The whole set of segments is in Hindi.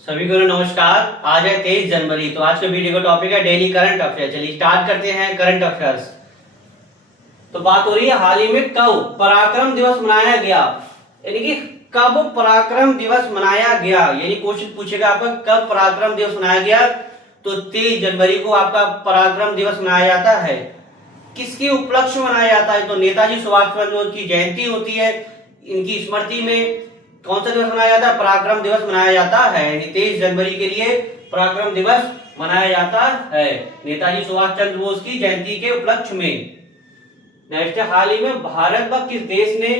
सभी को नमस्कार। आज है 23 जनवरी। तो आज के वीडियो का टॉपिक है डेली करंट अफेयर। चलिए स्टार्ट करते हैं करंट अफेयर्स। तो बात हो रही है हाल ही में कब पराक्रम दिवस मनाया गया, यानी कि कब पराक्रम दिवस मनाया गया, यानी क्वेश्चन पूछेगा आपका कब पराक्रम दिवस मनाया गया। तो 23 जनवरी को आपका पराक्रम दिवस मनाया जाता है। किसके उपलक्ष्य में मनाया जाता है? तो नेताजी सुभाष चंद्र बोस की जयंती होती है, इनकी स्मृति में कौन सा दिवस मनाया जाता है? पराक्रम दिवस मनाया जाता है। 23 जनवरी के लिए पराक्रम दिवस मनाया जाता है नेताजी सुभाष चंद्र बोस की जयंती के उपलक्ष्य में। नेक्स्ट, हाल ही में भारत व किस देश ने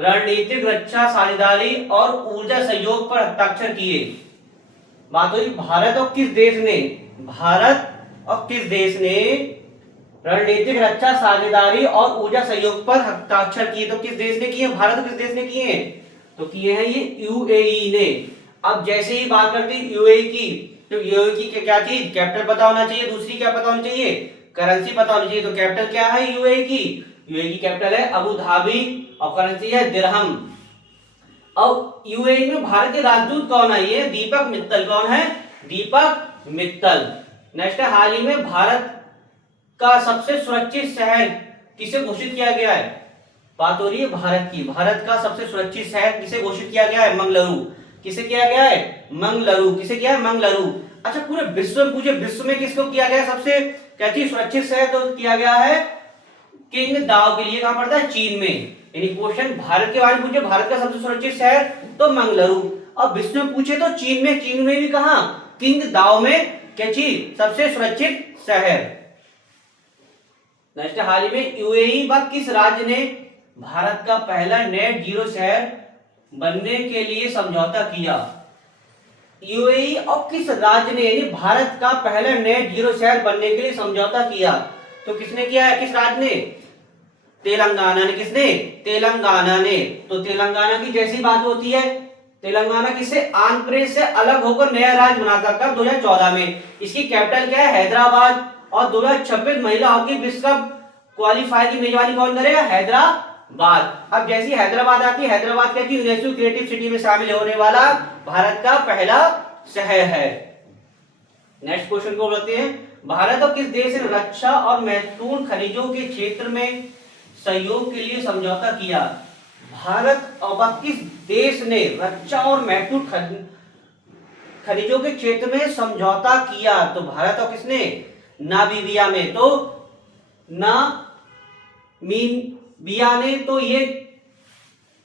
रणनीतिक रक्षा साझेदारी और ऊर्जा सहयोग पर हस्ताक्षर किए? बात हुई भारत और किस देश ने, भारत और किस देश ने रणनीतिक रक्षा साझेदारी और ऊर्जा सहयोग पर हस्ताक्षर किए? तो किस देश ने किए? भारत और किस देश ने किए? तो किए हैं ये यूएई ने। अब जैसे ही बात करते हैं यूएई की, तो यूएई की क्या चीज? कैपिटल पता होना चाहिए, दूसरी क्या पता होनी चाहिए? करेंसी पता होनी चाहिए। तो कैपिटल क्या है यूएई की? यूएई की कैपिटल है अबू धाबी और करेंसी है दिरहम। अब यूएई में भारत के राजदूत कौन है? ये दीपक मित्तल। कौन है? दीपक मित्तल। नेक्स्ट है, हाल ही में भारत का सबसे सुरक्षित शहर किसे घोषित किया गया है? बात हो रही है भारत की। भारत का सबसे सुरक्षित शहर किसे घोषित किया गया है? मंगलुरु। किसे किया गया है? मंगलुरु। किसे किया है? मंगलुरु। अच्छा, पूरे विश्व में पूछे, विश्व में किसको किया गया सबसे कहती सुरक्षित शहर? तो किया गया है किंग दाओ के लिए। कहां पड़ता है? चीन में। यानी क्वेश्चन भारत के बारे में पूछे, भारत का सबसे सुरक्षित शहर तो मंगलुरु। अब विश्व में पूछे तो चीन में। चीन में भी कहा? किंग दाओ में क्या चीज? सबसे सुरक्षित शहर। नेक्स्ट, हाल ही में यूएई व किस राज्य ने भारत का पहला नेट जीरो शहर बनने के लिए समझौता किया? यूएई और किस राज्य ने, यानी भारत का पहला नेट जीरो शहर बनने के लिए समझौता किया? तो किसने किया है? किस राज्य ने? तेलंगाना ने। किसने? तेलंगाना ने। तो तेलंगाना की जैसी बात होती है, तेलंगाना किससे? आंध्र प्रदेश से अलग होकर नया राज्य बना था। कब? 2014 में। इसकी कैपिटल क्या है? हैदराबाद। और 2026 महिला हॉकी विश्व कप क्वालिफायर की मेजबानी कौन करेगा? हैदराबाद। अब जैसी हैदराबाद आती है, हैदराबाद क्या? यूनेस्को क्रिएटिव सिटी में शामिल होने वाला भारत का पहला शहर है। नेक्स्ट क्वेश्चन को बोलते हैं, भारत और किस देश ने रक्षा और महत्वपूर्ण खनिजों के क्षेत्र में सहयोग के लिए समझौता किया? भारत और किस देश ने रक्षा और महत्वपूर्ण खनिजों के क्षेत्र में समझौता किया? तो भारत और किसने? नामीबिया में। तो नामीबिया ने तो ये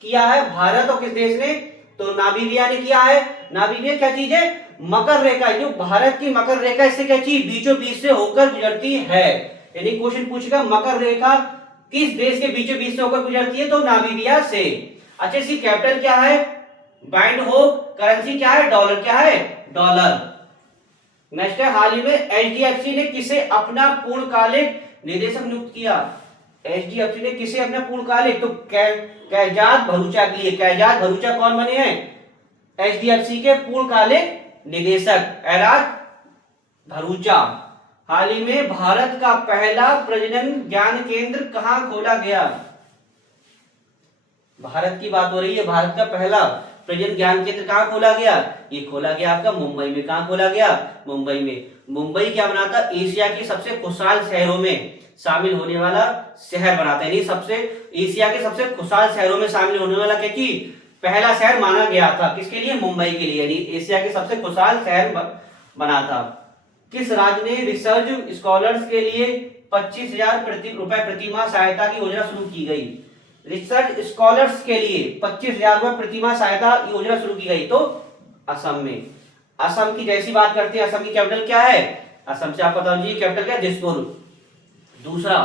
किया है भारत और किस देश ने? तो नामीबिया ने किया है। नामीबिया क्या चीज है? मकर रेखा। जो भारत की मकर रेखा, इससे क्या चीज? बीचों बीच से होकर गुजरती है। यानी क्वेश्चन पूछेगा मकर रेखा किस देश के बीचों बीच से होकर गुजरती है? तो नामीबिया से। अच्छा, इसकी कैपिटल क्या है? बैंड हो। करेंसी क्या है? डॉलर। क्या है? डॉलर। नेक्स्ट है, हाल ही में एचडीएफसी ने किसे अपना पूर्णकालिक निदेशक नियुक्त किया? एचडीएफसी ने किसे अपना पूर्णकालिक? तो कैजात भरूचा के लिए। कैजात भरूचा कौन बने हैं? एचडीएफसी के पूर्णकालिक निदेशक एराज भरूचा। हाल ही में भारत का पहला प्रजनन ज्ञान केंद्र कहां खोला गया? भारत की बात हो रही है। भारत का पहला प्रजनन ज्ञान केंद्र कहां खोला गया? ये खोला गया आपका मुंबई में। कहां खोला गया? मुंबई में। मुंबई क्या बनाता? एशिया के सबसे खुशहाल शहरों में शामिल होने वाला शहर बनाता है। सबसे एशिया के सबसे खुशहाल शहरों में शामिल होने वाला क्या चीज? पहला शहर माना गया था। किसके लिए? मुंबई के लिए। यानी एशिया के सबसे खुशहाल शहर बना था। किस राज्य ने रिसर्च स्कॉलर्स के लिए 25,000 रुपए प्रतिमाह सहायता की योजना शुरू की गई? रिसर्च स्कॉलर्स के लिए 25,000 रुपए प्रतिमाह सहायता योजना शुरू की गई। तो असम में। असम की जैसी बात करते हैं, असम की कैपिटल क्या है? असम से आप पता होना चाहिए कैपिटल क्या है? दिसपुर। दूसरा,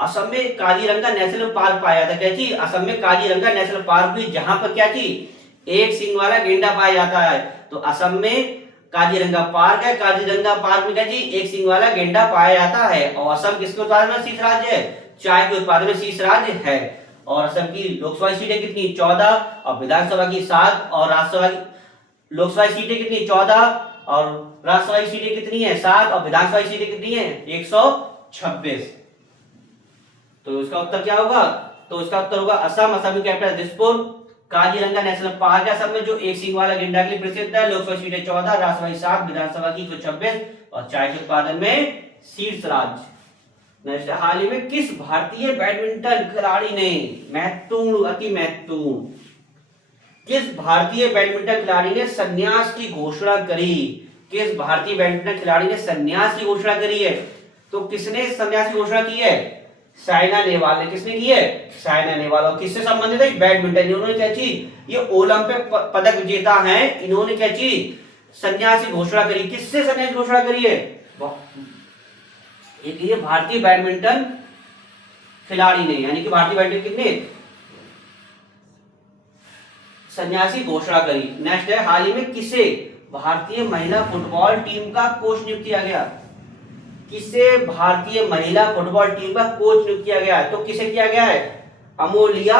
असम में काजीरंगा नेशनल पार्क पाया जाता है। क्या चीज? असम में काजीरंगा नेशनल पार्क भी, जहां पर क्या चीज? एक सींग वाला गेंडा पाया जाता है। तो असम में काजीरंगा पार्क है। काजीरंगा पार्क में क्या चीज? एक सींग वाला गेंडा पाया जाता है। और असम किसके उत्पादन में शीर्ष राज्य है? चाय के उत्पादन में शीर्ष राज्य है। और असम की लोकसभा सीटें कितनी? 14 और विधानसभा की 7 और राज्यसभा की लोकसभा सीटें कितनी? 14 और राज्यसभा की सीटें कितनी है? 7 और विधानसभा की सीटें कितनी है? 126। तो इसका उत्तर क्या होगा? तो इसका उत्तर होगा असम। असम की capital Dispur. Kaziranga national park है सब में, जो एक सींग वाला गेंडा के लिए प्रसिद्ध है। लोकसभा सीटें 14, राज्यसभा 7, विधानसभा की 126 और चाय के उत्पादन में शीर्ष राज्य। नेक्स्ट, हाल ही में किस भारतीय बैडमिंटन खिलाड़ी ने, महत्वपूर्ण, अति महत्वपूर्ण, किस भारतीय बैडमिंटन खिलाड़ी ने संन्यास की घोषणा करी? किस भारतीय बैडमिंटन खिलाड़ी ने संन्यास की घोषणा करी है? तो किसने संन्यास की घोषणा की है? साइना नेहवाल ने। किसने की है? साइना नेहवाल। और किससे संबंधित है? बैडमिंटन। इन्होंने क्या चीज, ये ओलंपिक पदक विजेता हैं, इन्होंने क्या चीज, संन्यास की घोषणा करी। किससे संन्यास की घोषणा करी है? एक ये भारतीय बैडमिंटन खिलाड़ी ने, यानी कि भारतीय बैडमिंटन कितने संन्यासी घोषणा करी। नेक्स्ट है, हाल ही में किसे भारतीय महिला फुटबॉल टीम का कोच नियुक्त किया गया? किसे भारतीय महिला फुटबॉल टीम का कोच नियुक्त किया गया है? तो किसे किया गया है? अमोलिया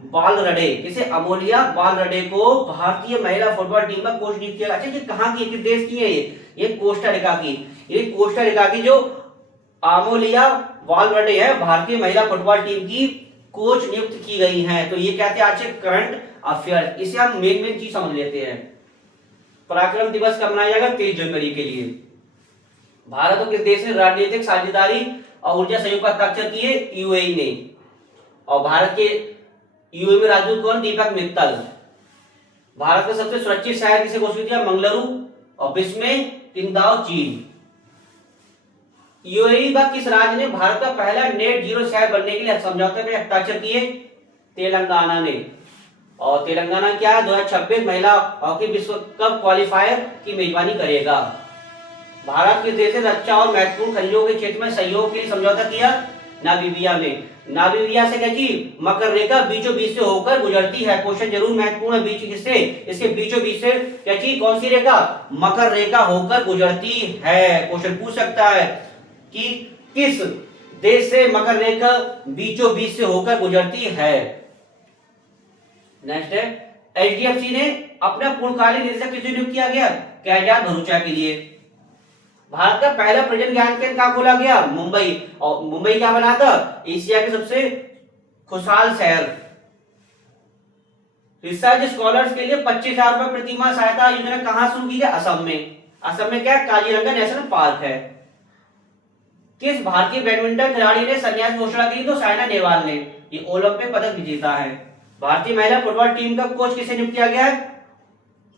बालरडे। किसे? अमोलिया बालरडे को भारतीय महिला फुटबॉल टीम का कोच नियुक्त किया। अच्छा, ये कहां की, किस देश की है? ये कोस्टा रिका की। ये कोस्टा रिका की जो अमोलिया बालरडे है, भारतीय महिला फुटबॉल टीम की कोच नियुक्त की गई हैं। तो ये क्या थे आज के करंट अफेयर। इसे हम मेन चीज समझ लेते हैं। पराक्रम दिवस कब मनाया जाएगा? 23 जनवरी के लिए। भारत और किस देश ने रणनीतिक साझेदारी और ऊर्जा सहयोग का हस्ताक्षर किए? यूएई ने। और भारत के यूएई में राजदूत कौन? दीपक मित्तल। भारत का सबसे सुरक्षित शहर किसे घोषित किया? मंगलुरु। और विश्व में किंगदाओ, चीन। यूएई का किस राज्य ने भारत का पहला नेट जीरो शहर बनने के लिए समझौते पर हस्ताक्षर किए? तेलंगाना ने। और तेलंगाना क्या 2026 महिला हॉकी विश्व कप क्वालिफायर की मेजबानी करेगा। भारत किस देश से रक्षा और महत्वपूर्ण खनिजों के क्षेत्र में सहयोग के लिए समझौता किया? नामीबिया ने। नामीबिया से क्या चीज, मकर रेखा बीचों बीच से होकर गुजरती है। क्वेश्चन जरूर महत्वपूर्ण है, बीच किससे, इसके बीचों बीच से क्या चीज, कौन सी रेखा? मकर रेखा होकर गुजरती है। क्वेश्चन पूछ सकता है कि किस देश से मकर रेखा बीचों बीच से होकर गुजरती है। नेक्स्ट है, एचडीएफसी ने अपना पूर्णकालीन निदेशक किसे नियुक्त किया गया? कैजात भरूचा के लिए। भारत का पहला प्रजनन ज्ञान केंद्र कहां खोला गया? मुंबई। और मुंबई क्या बना था? एशिया के सबसे खुशहाल शहर। रिसर्च स्कॉलर्स के लिए 25,000 रुपए प्रति माह सहायता योजना कहां शुरू की गई? असम में। असम में क्या? काजीरंगा नेशनल पार्क है। किस भारतीय बैडमिंटन खिलाड़ी ने संन्यास घोषणा की? तो साइना नेहवाल ने। ये ओलंपिक पदक विजेता है। भारतीय महिला फुटबॉल टीम का कोच किसे नियुक्त किया गया है?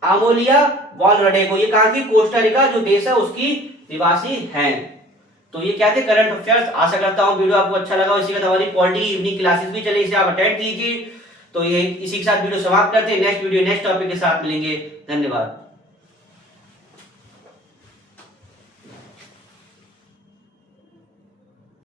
अमोलिया बालरडे को। ये कहां की? कोस्टा रिका जो देश है उसकी निवासी हैं। तो ये क्या थे? Current affairs. आशा करता हूं वीडियो आपको अच्छा लगा। इसी के साथ हमारी पॉलिटी इवनिंग क्लासेस भी चले, इसे आप अटेंड कीजिए। तो ये इसी के साथ वीडियो समाप्त करते हैं। नेक्स्ट वीडियो नेक्स्ट टॉपिक के साथ मिलेंगे। धन्यवाद।